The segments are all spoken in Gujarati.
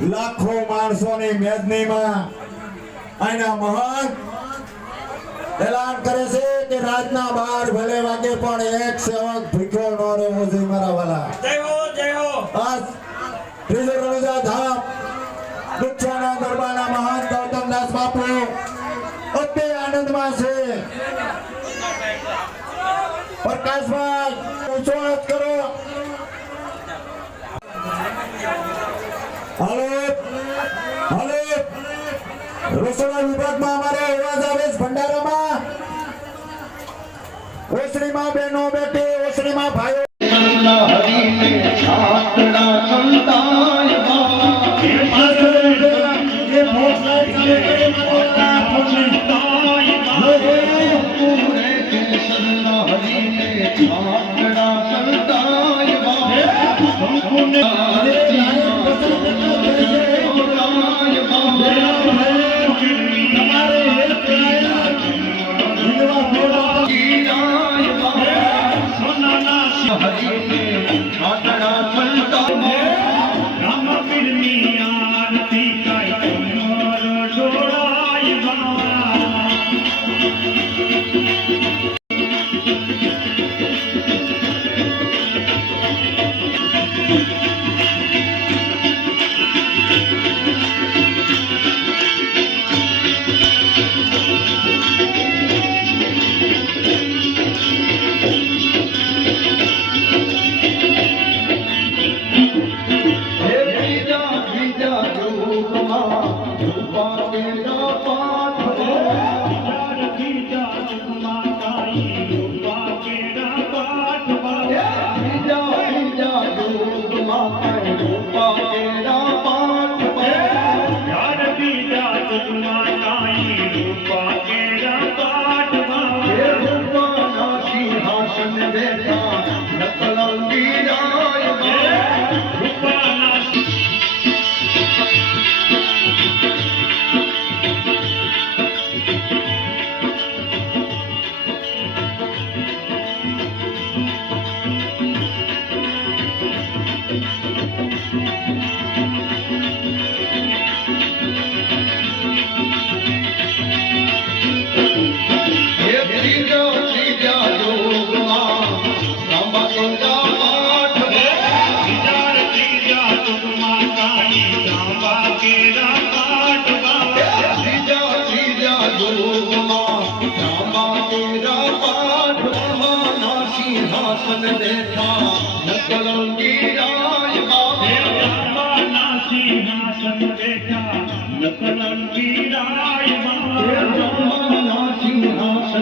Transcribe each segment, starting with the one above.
લાખો માણસોની મેદનીમાં આના મહાન એલાન કરે છે કે રાતના 12 ભલે વાગે પણ એક સેવક ભીખો ન રહેવો જોઈએ મારા વાલા. જય હો. આજ ત્રીજો રણુજા ધામ ગુચ્છાના દરબારના મહાન ગૌતમદાસ બાપુ અતિ આનંદમાં છે. પ્રકાશભાઈ ઊંચો હાથ કરો. હાલો હાલો રસોડા વિભાગમાં અમારે અવાજ આવે છે ભંડારામાં. ઓસરીમાં બહેનો બેઠી, ઓસરીમાં ભાઈઓ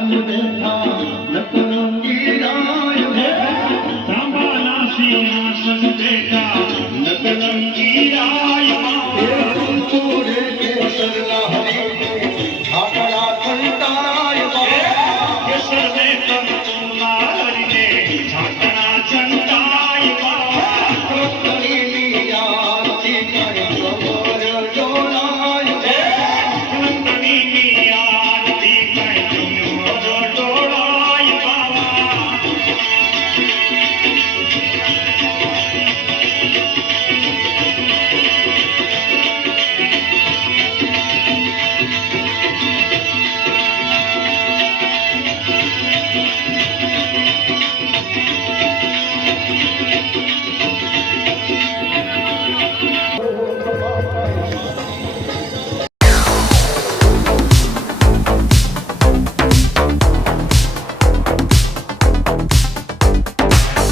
Thank you.